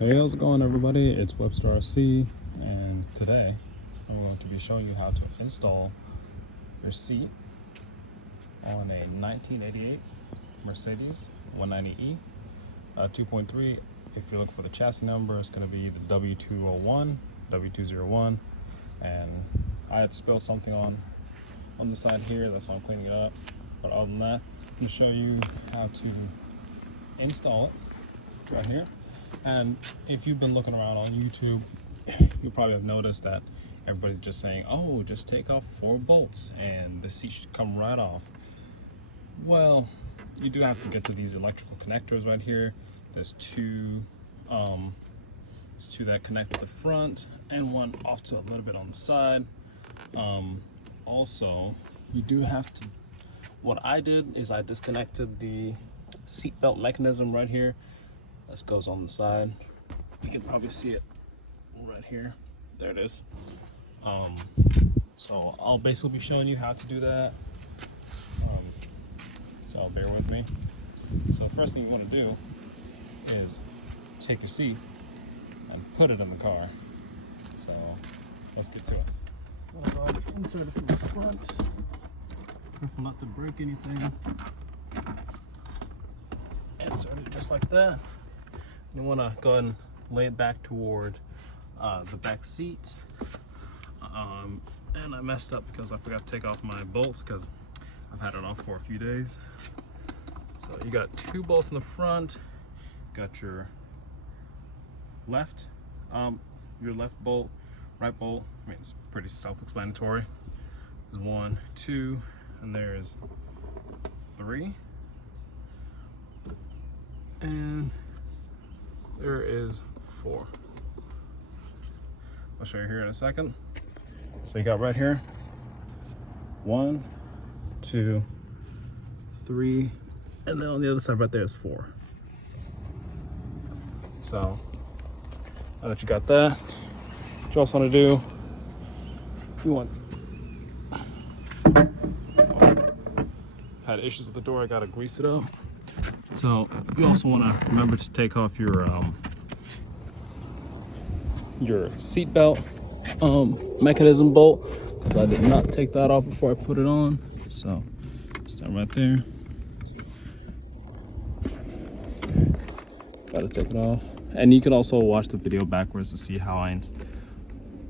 Hey, how's it going, everybody? It's Webster RC, and today I'm going to be showing you how to install your seat on a 1988 Mercedes 190E 2.3. If you're looking for the chassis number, it's going to be the W201, W201, and I had spilled something on the side here. That's why I'm cleaning it up. But other than that, I'm going to show you how to install it right here. And if you've been looking around on YouTube, you probably have noticed that everybody's just saying, oh, just take off 4 bolts and the seat should come right off. Well, you do have to get to these electrical connectors right here. There's two that connect to the front and one off to a little bit on the side. Also, you do have to, what I did is I disconnected the seat belt mechanism right here. This goes on the side. You can probably see it right here. There it is. So I'll basically be showing you how to do that. So bear with me. So the first thing you want to do is take your seat and put it in the car. So let's get to it. I'm gonna go ahead and insert it from the front. Careful not to break anything. Insert it just like that. You want to go ahead and lay it back toward the back seat. And I messed up because I forgot to take off my bolts because I've had it on for a few days. So you got 2 bolts in the front. Got your left bolt, right bolt. I mean, it's pretty self-explanatory. There's 1, 2, and there's 3. And there is 4. I'll show you here in a second. So you got right here 1, 2, 3, and then on the other side right there is 4. So now that you got that, what you also want to do, you want, had issues with the door, I gotta grease it up. So you also want to remember to take off your seat belt mechanism bolt, because I did not take that off before I put it on. So stand right there. Got to take it off, and you can also watch the video backwards to see how I,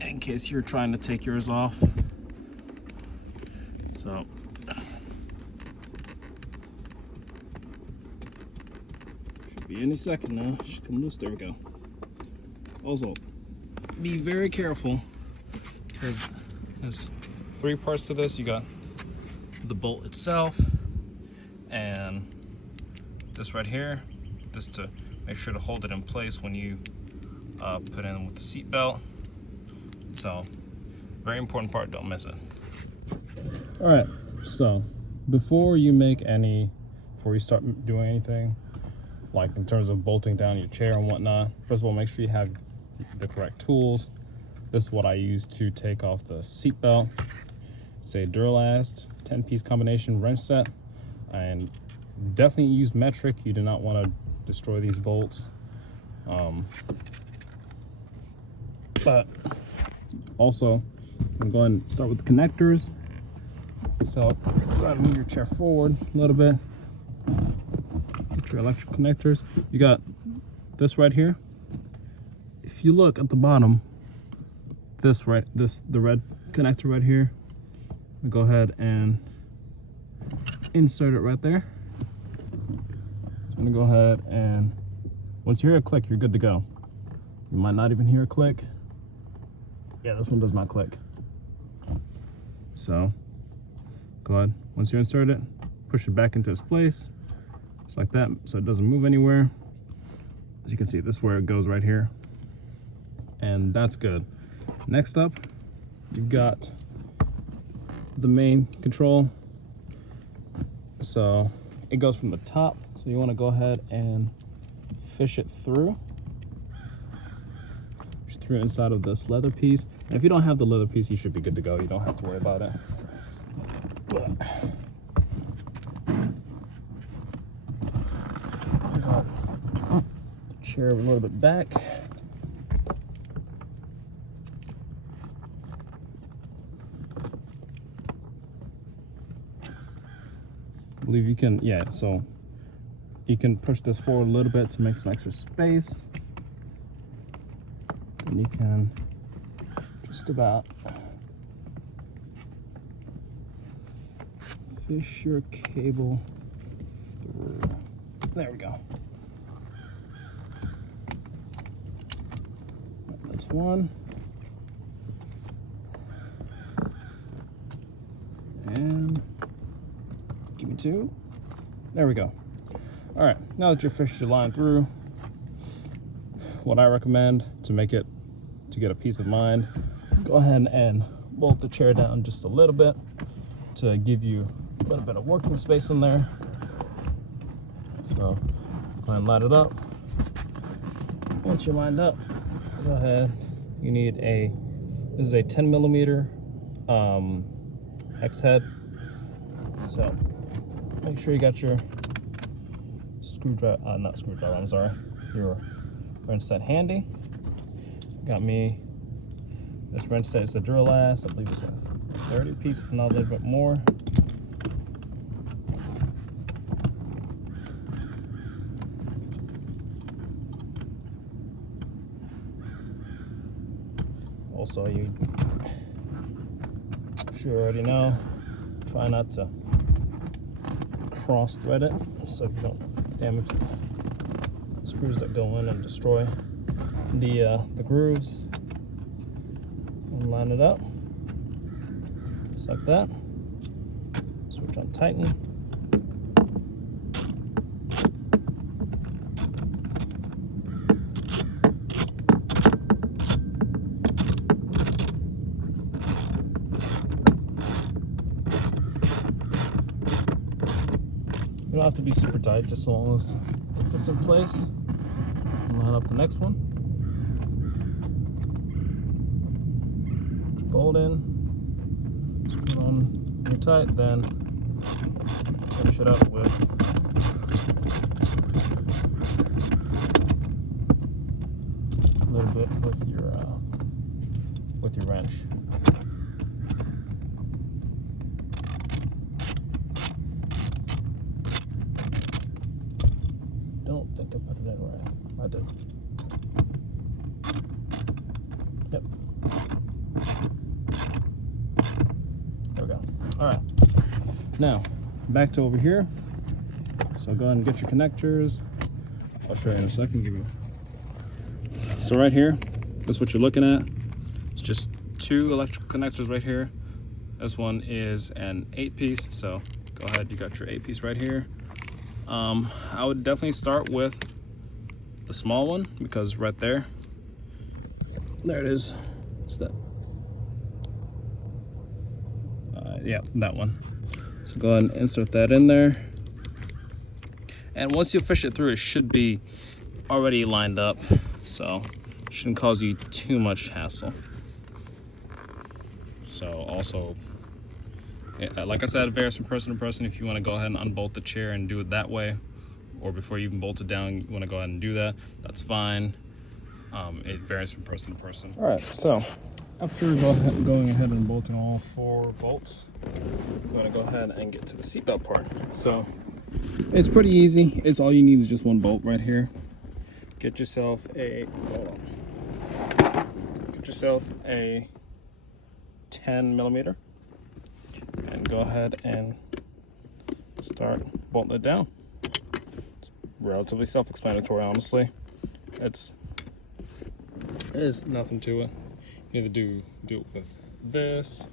in case you're trying to take yours off. So. Be any second now. Should come loose. There we go. Also, be very careful because there's 3 parts to this. You got the bolt itself and this right here. This to make sure to hold it in place when you put in with the seat belt. So, very important part. Don't miss it. All right. So, before you start doing anything, like in terms of bolting down your chair and whatnot, first of all, make sure you have the correct tools. This is what I use to take off the seat belt. It's a Duralast 10-piece combination wrench set, and definitely use metric. You do not want to destroy these bolts. But also, I'm going to start with the connectors. So go ahead and move your chair forward a little bit. Your electrical connectors. You got this right here. If you look at the bottom, the red connector right here, go ahead and insert it right there. So I'm gonna go ahead, and once you hear a click, you're good to go. You might not even hear a click. Yeah, this one does not click. So go ahead, once you insert it, push it back into its place. Just like that, so it doesn't move anywhere. As you can see, this is where it goes right here. And that's good. Next up, you've got the main control. So it goes from the top. So you want to go ahead and fish it through. Fish through inside of this leather piece. And if you don't have the leather piece, you should be good to go. You don't have to worry about it. But chair a little bit back. I believe you can, yeah, so you can push this forward a little bit to make some extra space. And you can just about fish your cable through. There we go. That's one. And give me two. There we go. All right, now that you've fished your line through, what I recommend to get a peace of mind, go ahead and bolt the chair down just a little bit to give you a little bit of working space in there. So go ahead and line it up. Once you're lined up, go ahead. You need this is a 10 millimeter X head. So make sure you got your your wrench set handy. Got me this wrench set. It's a Duralast. I believe it's a 30 piece, if not a little bit more. Also, you sure already know, try not to cross thread it so you don't damage the screws that go in and destroy the grooves. And line it up just like that. Switch on tighten. You don't have to be super tight, just as long as it fits in place. Line up the next one. Put your bolt in. Just put on really tight, then finish it up with a little bit with your wrench. Don't think I put it in right. I did. Yep. There we go. All right. Now, back to over here. So go ahead and get your connectors. I'll show you in a second. Give me. So right here, that's what you're looking at. It's just two electrical connectors right here. This one is an 8-piece. So go ahead. You got your 8-piece right here. I would definitely start with the small one, because right there it is. It's that. Yeah, that one. So go ahead and insert that in there. And once you fish it through, it should be already lined up, so it shouldn't cause you too much hassle. So also, like I said, it varies from person to person. If you want to go ahead and unbolt the chair and do it that way, or before you even bolt it down, you want to go ahead and do that, that's fine. It varies from person to person. All right, so after going ahead and bolting all 4 bolts, I'm going to go ahead and get to the seatbelt part. So it's pretty easy. It's all you need is just one bolt right here. Get yourself a 10 millimeter. And go ahead and start bolting it down. It's relatively self-explanatory, honestly. There's nothing to it. You either do it with this,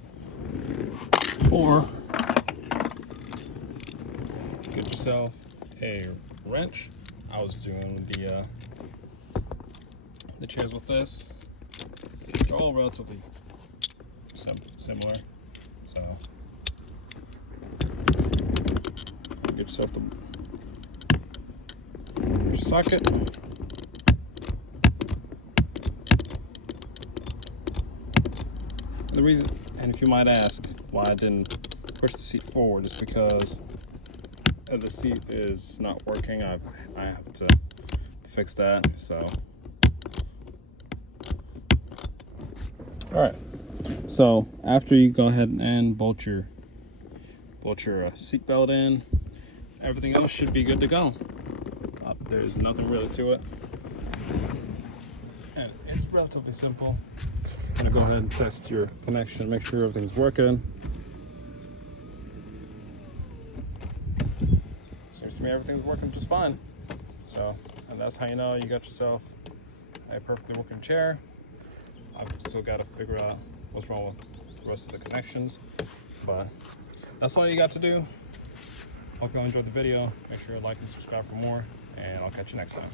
or get yourself a wrench. I was doing the chairs with this. They're all relatively similar, so get yourself your socket. The reason, and if you might ask why I didn't push the seat forward, is because the seat is not working. I have to fix that. So, all right. So after you go ahead and bolt your seat belt in, everything else should be good to go. There's nothing really to it, and it's relatively simple. I'm gonna go ahead and test your connection, make sure everything's working. Seems to me everything's working just fine. So, and that's how you know you got yourself a perfectly working chair. I've still got to figure out what's wrong with the rest of the connections, but that's all you got to do. Hope you all enjoyed the video. Make sure you like and subscribe for more, and I'll catch you next time.